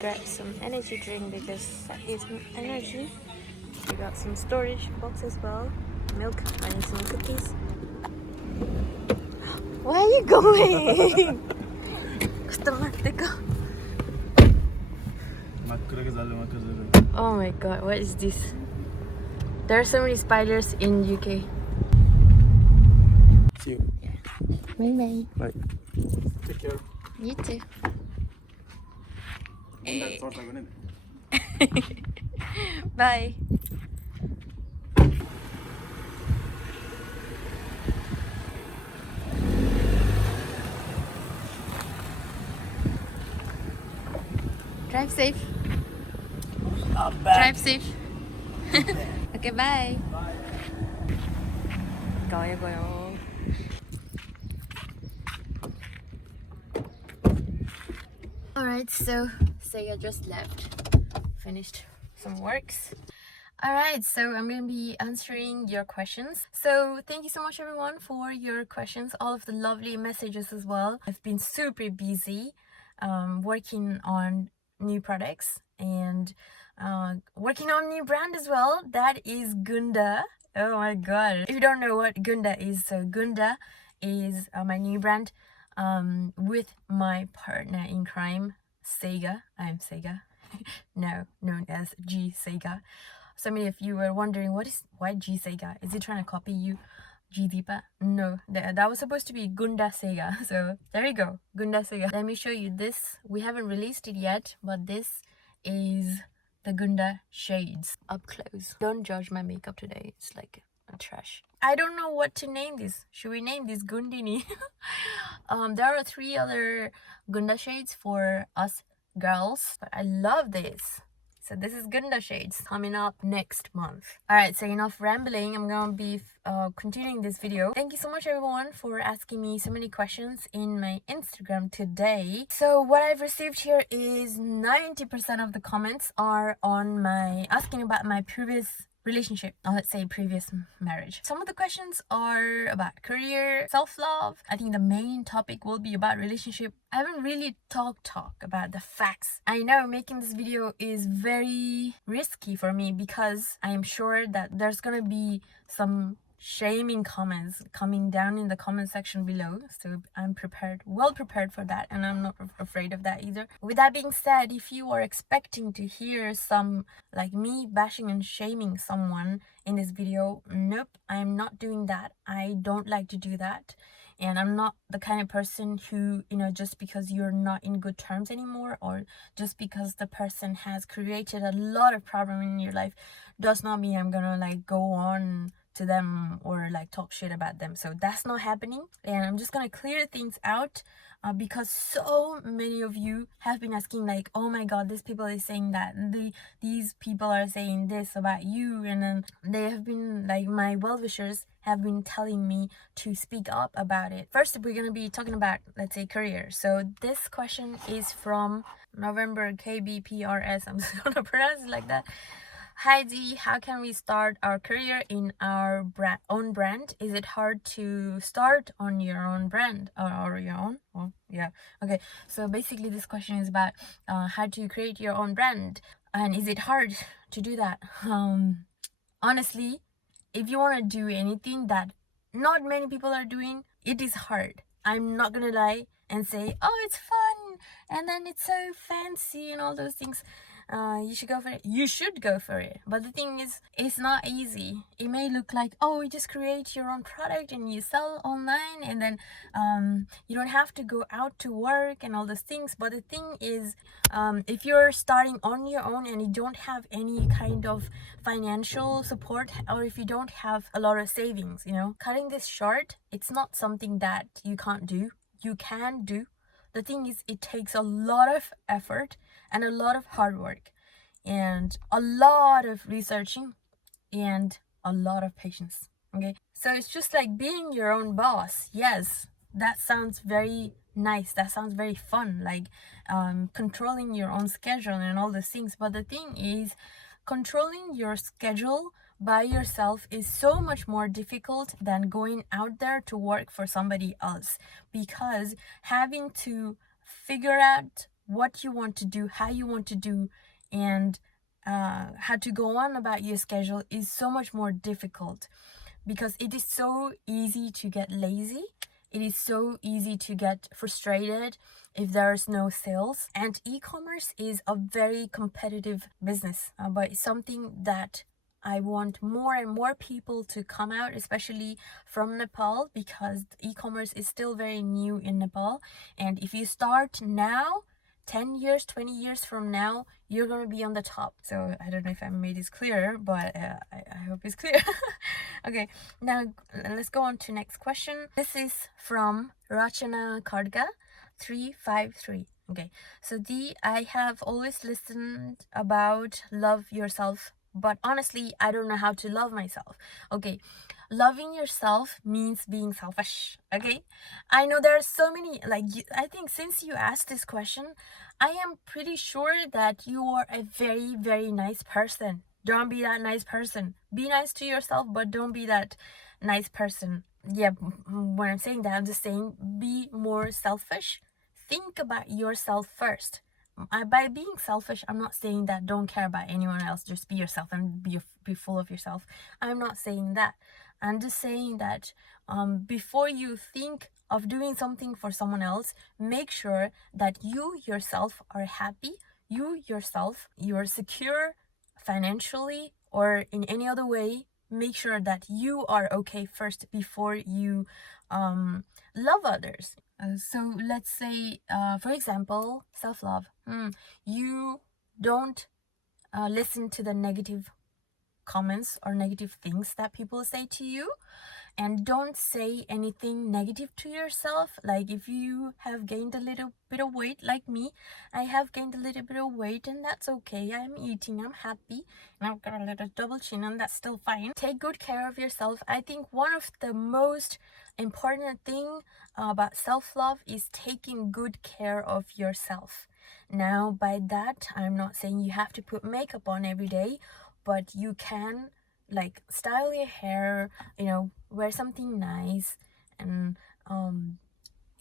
Grab some energy drink because that gives me energy. We got some storage box as well. Milk. I need some cookies. Where are you going? Oh my god, what is this? There are so many spiders in UK. See you. Bye bye. Bye. Take care. You too. Bye. Drive safe. Drive safe. Okay, bye. 가요. Alright, so Sega just left. Finished some works. Alright, so I'm going to be answering your questions. So thank you so much everyone for your questions, all of the lovely messages as well. I've been super busy working on new products and working on new brand as well. That is Gunda. Oh my god. If you don't know what Gunda is, so Gunda is my new brand with my partner in crime, Sega. I'm Sega. Now known as G Sega. So many of you were wondering why G Sega? Is he trying to copy you, GDiipa? No, that was supposed to be Gunda Sega. So there you go, Gunda Sega. Let me show you this. We haven't released it yet, but this is the Gunda shades up close. Don't judge my makeup today. It's like a trash. I don't know what to name this. Should we name this Gundini? There are 3 other Gunda shades for us girls, but I love this. So this is Gunda shades coming up next month. Alright, so enough rambling. I'm gonna be continuing this video. Thank you so much everyone for asking me so many questions in my Instagram today. So what I've received here is 90% of the comments are on my asking about my previous relationship, or let's say previous marriage. Some of the questions are about career, self-love. I think the main topic will be about relationship. I haven't really talked about the facts. I know making this video is very risky for me because I am sure that there's gonna be some shaming comments coming down in the comment section below, so I'm well prepared for that, and I'm not afraid of that either. With that being said, if you are expecting to hear some like me bashing and shaming someone in this video, nope, I'm not doing that. I don't like to do that, and I'm not the kind of person who, you know, just because you're not in good terms anymore, or just because the person has created a lot of problem in your life, does not mean I'm gonna like go on to them or like talk shit about them. So that's not happening, and I'm just gonna clear things out because so many of you have been asking like, oh my god, these people is saying that, these people are saying this about you, and then they have been like, my well-wishers have been telling me to speak up about it. First, we're gonna be talking about, let's say, career. So this question is from November KBPRS. I'm just gonna pronounce it like that. Hi Dee, how can we start our career in our own brand? Is it hard to start on your own brand or your own? Oh, yeah. Okay. So basically this question is about how to create your own brand, and is it hard to do that? Honestly, if you want to do anything that not many people are doing, it is hard. I'm not gonna lie and say, oh, it's fun and then it's so fancy and all those things. You should go for it. You should go for it. But the thing is, it's not easy. It may look like, oh, you just create your own product and you sell online, and then you don't have to go out to work and all those things. But the thing is, if you're starting on your own and you don't have any kind of financial support, or if you don't have a lot of savings, you know, cutting this short, it's not something that you can't do. You can do. The thing is, it takes a lot of effort and a lot of hard work and a lot of researching and a lot of patience. Okay, so it's just like being your own boss. Yes, that sounds very nice, that sounds very fun, like controlling your own schedule and all those things. But the thing is, controlling your schedule by yourself is so much more difficult than going out there to work for somebody else, because having to figure out what you want to do, how you want to do, and how to go on about your schedule is so much more difficult, because it is so easy to get lazy. It is so easy to get frustrated if there's no sales. And e-commerce is a very competitive business, but it's something that I want more and more people to come out, especially from Nepal, because e-commerce is still very new in Nepal. And if you start now, 10 years, 20 years from now, you're going to be on the top. So I don't know if I made this clear, but I hope it's clear. Okay, now let's go on to next question. This is from Rachana Karga 353. Okay, so I have always listened about love yourself, but honestly I don't know how to love myself. Okay, loving yourself means being selfish. Okay, I know there are so many, like, I think since you asked this question, I am pretty sure that you are a very, very nice person. Don't be that nice person. Be nice to yourself, but don't be that nice person. Yeah, when I'm saying that, I'm just saying be more selfish. Think about yourself first. By being selfish, I'm not saying that don't care about anyone else, just be yourself and be full of yourself. I'm not saying that. I'm just saying that before you think of doing something for someone else, make sure that you yourself are happy, you yourself, you're secure financially or in any other way. Make sure that you are okay first before you love others. So let's say, for example, self-love. You don't listen to the negative comments or negative things that people say to you, and don't say anything negative to yourself. Like if you have gained a little bit of weight, like me, I have gained a little bit of weight, and that's okay. I'm eating, I'm happy, and I've got a little double chin, and that's still fine. Take good care of yourself. I think one of the most important thing about self-love is taking good care of yourself. Now by that, I'm not saying you have to put makeup on every day, but you can, like, style your hair, wear something nice, and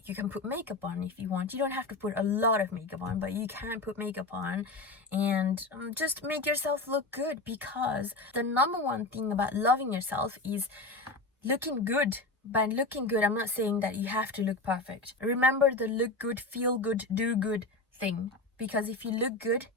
you can put makeup on if you want. You don't have to put a lot of makeup on, but you can put makeup on, and just make yourself look good, because the number one thing about loving yourself is looking good. By looking good, I'm not saying that you have to look perfect. Remember the look good, feel good, do good thing, because if you look good,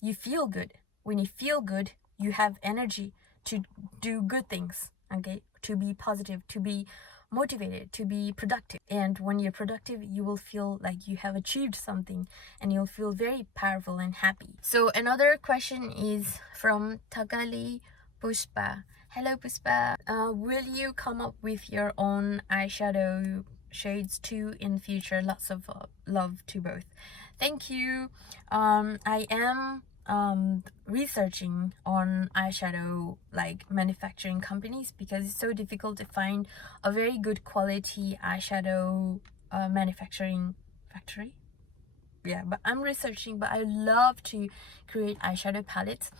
you feel good. When you feel good, you have energy to do good things, okay? To be positive, to be motivated, to be productive. And when you're productive, you will feel like you have achieved something, and you'll feel very powerful and happy. So another question is from Tagali Pushpa. Hello Pushpa. Will you come up with your own eyeshadow shades too in future? Lots of love to both. Thank you. I am researching on eyeshadow, like, manufacturing companies, because it's so difficult to find a very good quality eyeshadow manufacturing factory. Yeah, but I'm researching. But I love to create eyeshadow palettes.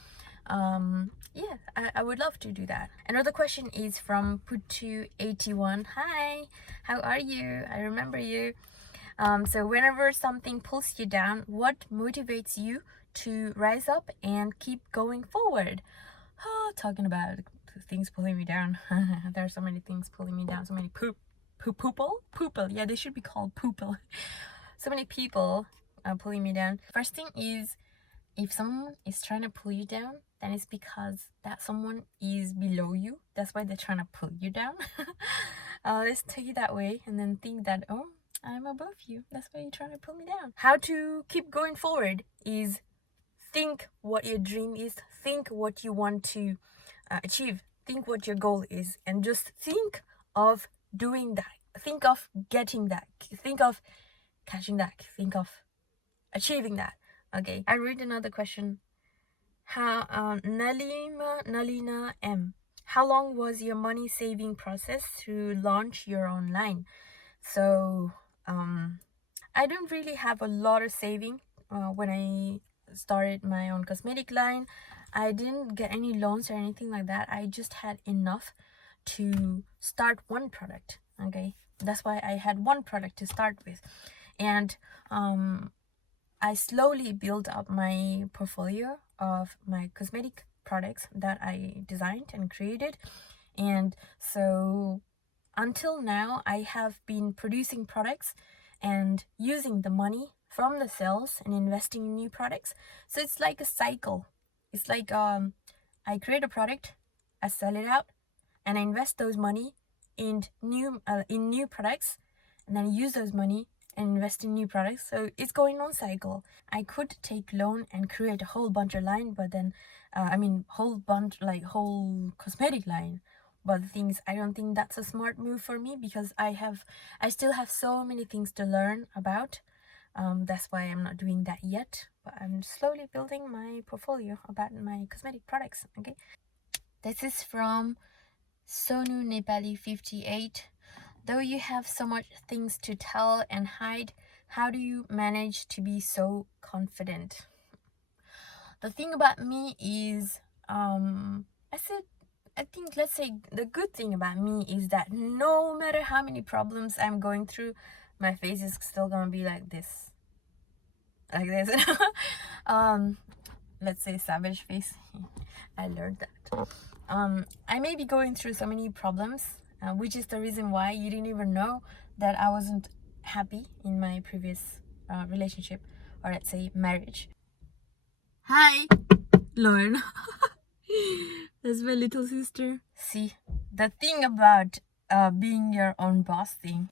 Yeah, I would love to do that. Another question is from Putu81. Hi, how are you? I remember you. So whenever something pulls you down, what motivates you to rise up and keep going forward? Talking about things pulling me down. There are so many things pulling me down. So many poople. Yeah, they should be called poople. So many people pulling me down. First thing is, if someone is trying to pull you down, then it's because that someone is below you. That's why they're trying to pull you down. Let's take it that way, and then think that, oh, I'm above you. That's why you're trying to pull me down. How to keep going forward is think what your dream is. Think what you want to achieve. Think what your goal is, and just think of doing that. Think of getting that. Think of catching that. Think of achieving that. Okay, I read another question. Nalina M. How long was your money saving process to launch your own line? So I don't really have a lot of saving when I started my own cosmetic line. I didn't get any loans or anything like that. I just had enough to start one product. Okay, that's why I had one product to start with. And I slowly built up my portfolio of my cosmetic products that I designed and created. And so until now, I have been producing products and using the money from the sales and investing in new products. So it's like a cycle. It's like I create a product, I sell it out, and I invest those money in new products, and then I use those money and invest in new products. So it's going on cycle. I could take loan and create a whole bunch of line, but then whole cosmetic line. But the thing is, I don't think that's a smart move for me, because I still have so many things to learn about. That's why I'm not doing that yet, but I'm slowly building my portfolio about my cosmetic products. Okay, this is from Sonu Nepali 58. Though you have so much things to tell and hide, how do you manage to be so confident? The thing about me is, I think, let's say, the good thing about me is that no matter how many problems I'm going through, my face is still gonna be like this. Let's say savage face. I learned that. I may be going through so many problems, which is the reason why you didn't even know that I wasn't happy in my previous relationship, or let's say marriage. Hi, Lauren. That's my little sister. See, the thing about being your own boss thing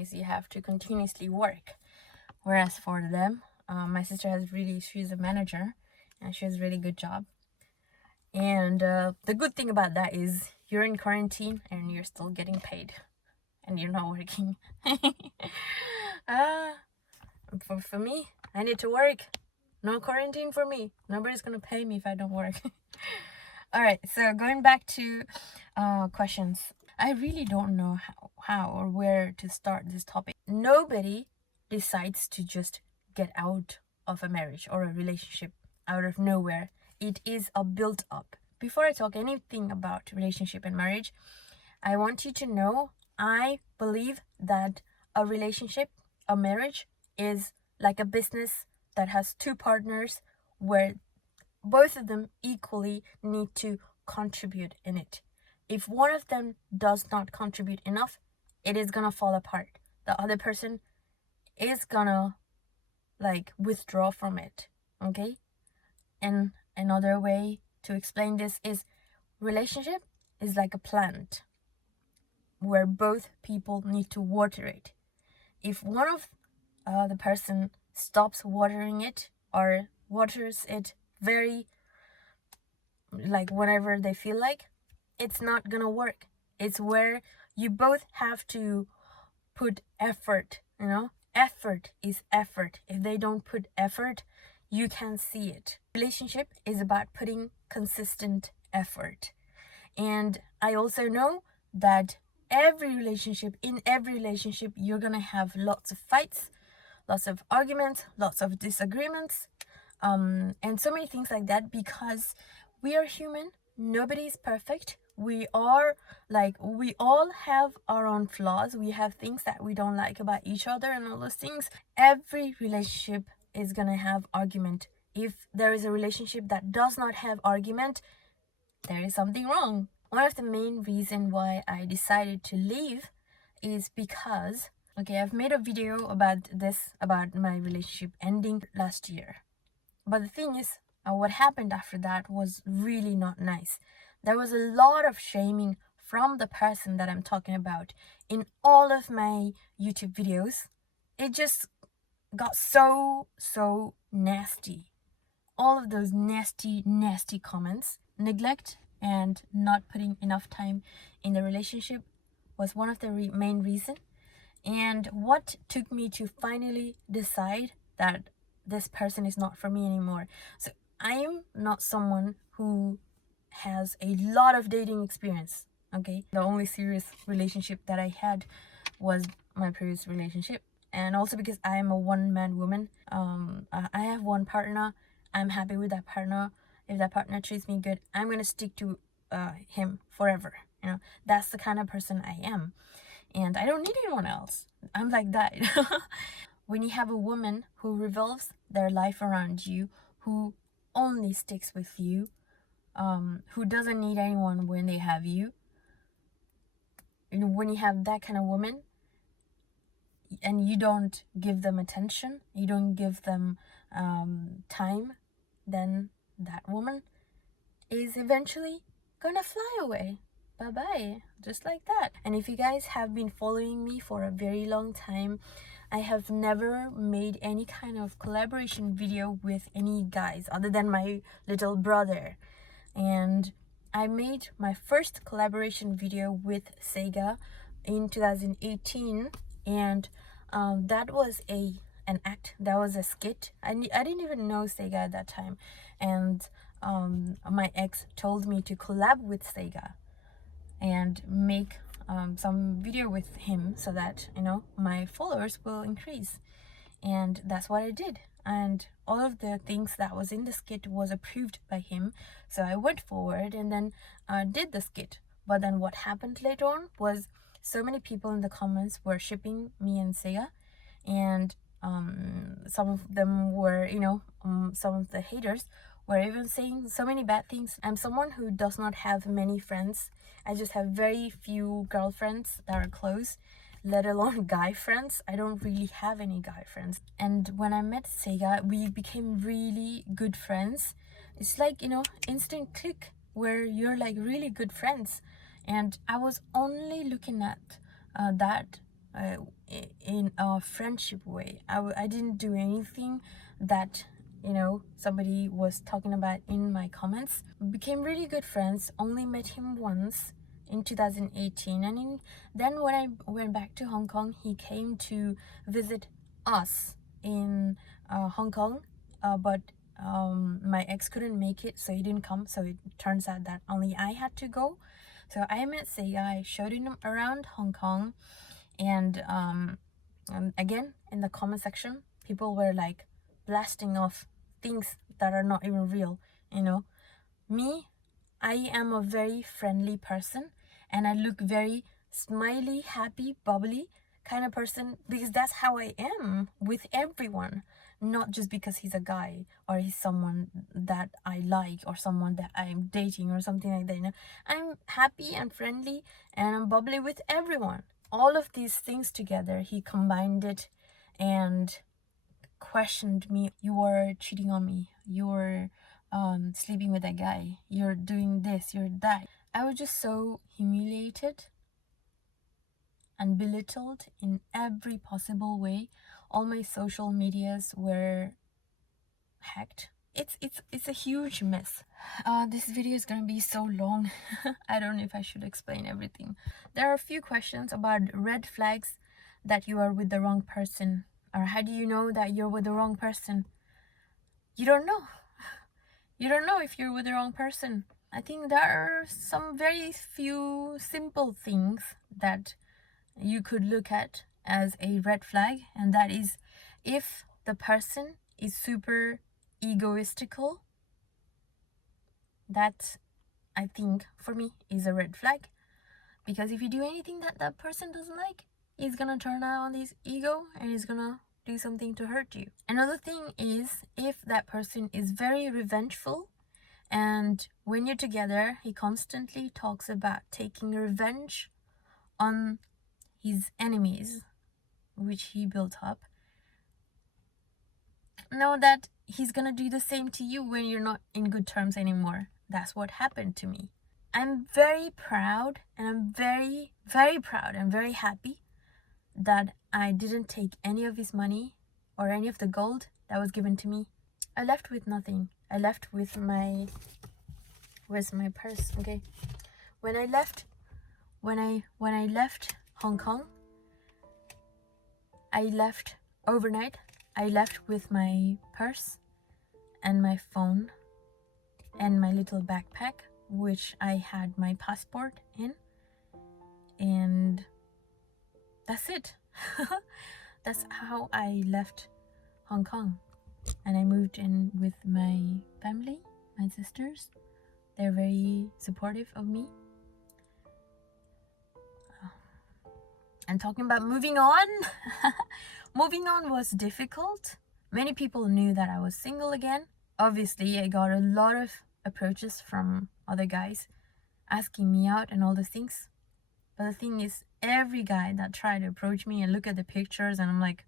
is you have to continuously work. Whereas for them, my sister she's a manager, and she has a really good job. And the good thing about that is you're in quarantine and you're still getting paid, and you're not working. For me, I need to work. No quarantine for me. Nobody's gonna pay me if I don't work. All right, so going back to questions. I really don't know how or where to start this topic. Nobody decides to just get out of a marriage or a relationship out of nowhere. It is a build up. Before I talk anything about relationship and marriage, I want you to know I believe that a relationship, a marriage, is like a business that has two partners, where both of them equally need to contribute in it. If one of them does not contribute enough, it is gonna fall apart. The other person is gonna withdraw from it. Okay? And another way to explain this is, relationship is like a plant where both people need to water it. If one of the person stops watering it, or waters it very whenever they feel like, it's not gonna work. It's where you both have to put effort. Effort is effort. If they don't put effort, you can see it. Relationship is about putting consistent effort. And I also know that in every relationship, you're gonna have lots of fights, lots of arguments, lots of disagreements, and so many things like that, because we are human. Nobody is perfect. We all have our own flaws. We have things that we don't like about each other and all those things. Every relationship is gonna have argument. If there is a relationship that does not have argument, there is something wrong. One of the main reasons why I decided to leave is because, I've made a video about my relationship ending last year. But the thing is, what happened after that was really not nice. There was a lot of shaming from the person that I'm talking about in all of my YouTube videos. It just got so nasty. All of those nasty comments. Neglect and not putting enough time in the relationship was one of the main reasons. And what took me to finally decide that this person is not for me anymore. So I am not someone who has a lot of dating experience. Okay, the only serious relationship that I had was my previous relationship. And also because I am a one-man woman, I have one partner. I'm happy with that partner. If that partner treats me good, I'm gonna stick to him forever. That's the kind of person I am, and I don't need anyone else. I'm like that. when you have a woman who revolves their life around you, who only sticks with you, who doesn't need anyone when they have you, when you have that kind of woman and you don't give them attention, you don't give them time, then that woman is eventually gonna fly away. Bye-bye, just like that. And if you guys have been following me for a very long time, I have never made any kind of collaboration video with any guys other than my little brother. And I made my first collaboration video with Sega in 2018, and that was an act, that was a skit. I didn't even know Sega at that time, and my ex told me to collab with Sega and make some video with him so that, you know, my followers will increase. And that's what I did, and all of the things that was in the skit was approved by him. So I went forward and then did the skit. But then what happened later on was so many people in the comments were shipping me and Sega, and some of them were, you know, some of the haters were even saying so many bad things. I'm someone who does not have many friends. I just have very few girlfriends that are close, let alone guy friends. I don't really have any guy friends. And when I met Sega, we became really good friends. It's like, you know, instant click where you're like really good friends. And I was only looking at that in a friendship way. I didn't do anything that, you know, somebody was talking about in my comments. We became really good friends, only met him once in 2018, and then when I went back to Hong Kong, he came to visit us in Hong Kong, but my ex couldn't make it, so he didn't come. So it turns out that only I had to go. So I met Seiya, I showed him around Hong Kong, and again in the comment section people were like blasting off things that are not even real. You know, me, I am a very friendly person, and I look very smiley, happy, bubbly kind of person because that's how I am with everyone, not just because he's a guy or he's someone that I like or someone that I'm dating or something like that. You know, I'm happy and friendly and I'm bubbly with everyone. All of these things together, he combined it and questioned me. You are cheating on me, you're sleeping with that guy, you're doing this, you're that. I was just so humiliated and belittled in every possible way. All my social medias were hacked. It's a huge mess. This video is gonna be so long. I don't know if I should explain everything. There are a few questions about red flags that you are with the wrong person, or how do you know that you're with the wrong person? You don't know. You don't know if you're with the wrong person. I think there are some very few simple things that you could look at as a red flag, and that is if the person is super egoistical. That, I think, for me, is a red flag, because if you do anything that that person doesn't like, he's gonna turn out on his ego and he's gonna do something to hurt you. Another thing is if that person is very revengeful, and when you're together he constantly talks about taking revenge on his enemies which he built up. Know that he's gonna do the same to you when you're not in good terms anymore. That's what happened to me. I'm very proud, and I'm very, very proud and very happy that I didn't take any of his money or any of the gold that was given to me. I left with nothing. I left with my... Where's my purse? Okay. When I left Hong Kong, I left overnight. I left with my purse and my phone and my little backpack, which I had my passport in, and that's it. That's how I left Hong Kong. And I moved in with my family, my sisters. They're very supportive of me. And talking about moving on, Moving on was difficult. Many people knew that I was single again. Obviously, I got a lot of approaches from other guys asking me out and all those things. But the thing is, every guy that tried to approach me and look at the pictures, and I'm like,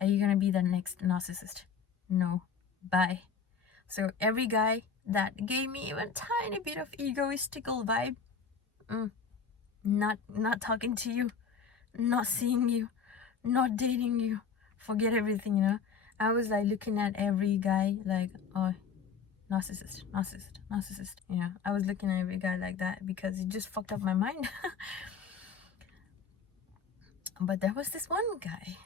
are you gonna be the next narcissist? No, bye. So every guy that gave me even tiny bit of egoistical vibe, not talking to you, not seeing you, not dating you, forget everything, you know. I was like looking at every guy like, oh, narcissist, you know. I was looking at every guy like that because it just fucked up my mind. But there was this one guy.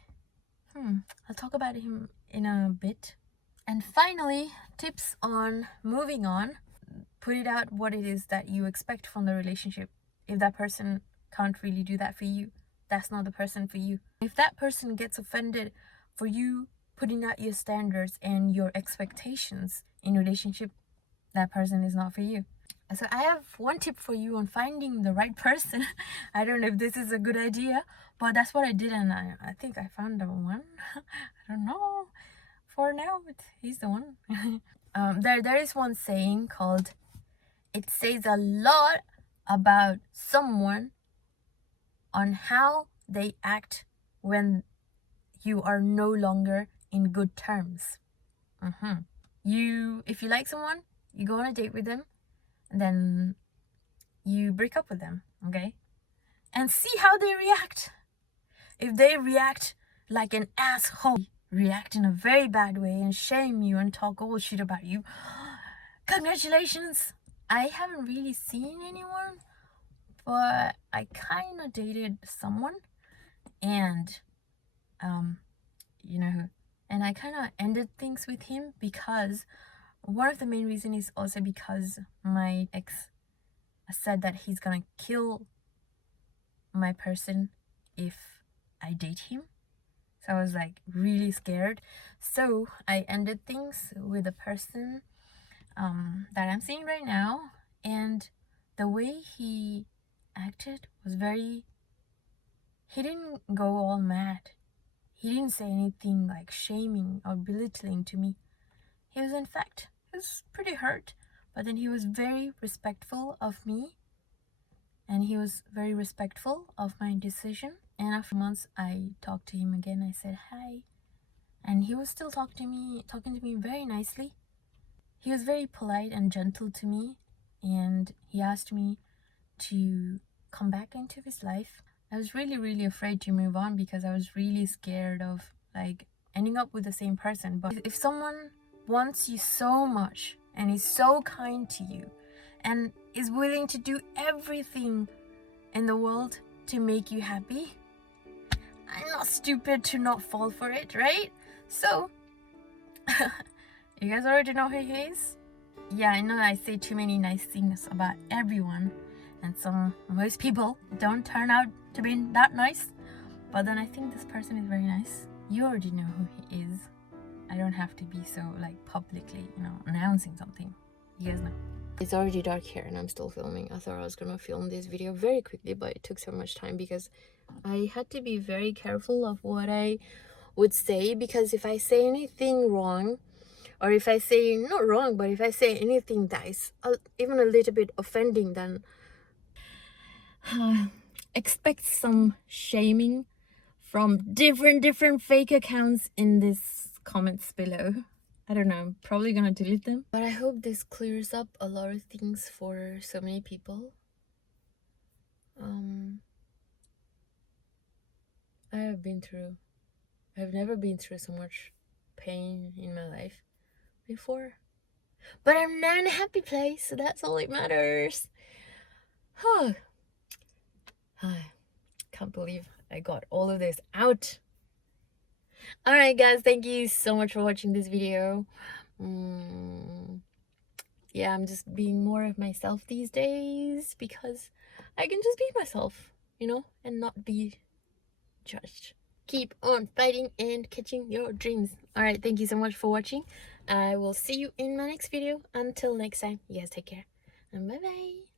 I'll talk about him in a bit. And finally, tips on moving on. Put it out what it is that you expect from the relationship. If that person can't really do that for you, that's not the person for you. If that person gets offended for you putting out your standards and your expectations in a relationship, that person is not for you. So I have one tip for you on finding the right person. I don't know if this is a good idea, but that's what I did, and I think I found the one. I don't know. For now, he's the one. There is one saying called, it says a lot about someone on how they act when you are no longer in good terms. If you like someone, you go on a date with them, and then you break up with them, okay? And see how they react. If they react like an asshole, react in a very bad way and shame you and talk all shit about you, congratulations. I haven't really seen anyone, but I kind of dated someone, and you know, and I kind of ended things with him because one of the main reasons is also because my ex said that he's gonna kill my person if I date him. So I was like really scared. So I ended things with a person that I'm seeing right now, and the way he acted was he didn't go all mad. He didn't say anything like shaming or belittling to me. He was, in fact, he was pretty hurt, but then he was very respectful of me, and he was very respectful of my decision. And after months, I talked to him again. I said hi, and he was still talking to me very nicely. He was very polite and gentle to me, and he asked me to come back into his life. I was really afraid to move on because I was really scared of like ending up with the same person. But if someone wants you so much and is so kind to you and is willing to do everything in the world to make you happy, I'm not stupid to not fall for it, right? So you guys already know who he is? Yeah, I know I say too many nice things about everyone, and most people don't turn out to be that nice, but then I think this person is very nice. You already know who he is. I don't have to be so like publicly, announcing something. You guys know. It's already dark here and I'm still filming. I thought I was gonna film this video very quickly, but it took so much time because I had to be very careful of what I would say, because if I say anything wrong, or if I say, not wrong, but if I say anything that is even a little bit offending, then expect some shaming from different fake accounts in this comments below. I don't know, I'm probably gonna delete them. But I hope this clears up a lot of things for so many people. I've never been through so much pain in my life before. But I'm now in a happy place, so that's all that matters. Can't believe I got all of this out. Alright guys, thank you so much for watching this video. Yeah, I'm just being more of myself these days because I can just be myself, and not be judged. Keep on fighting and catching your dreams. Alright, thank you so much for watching. I will see you in my next video. Until next time, you guys take care and bye bye.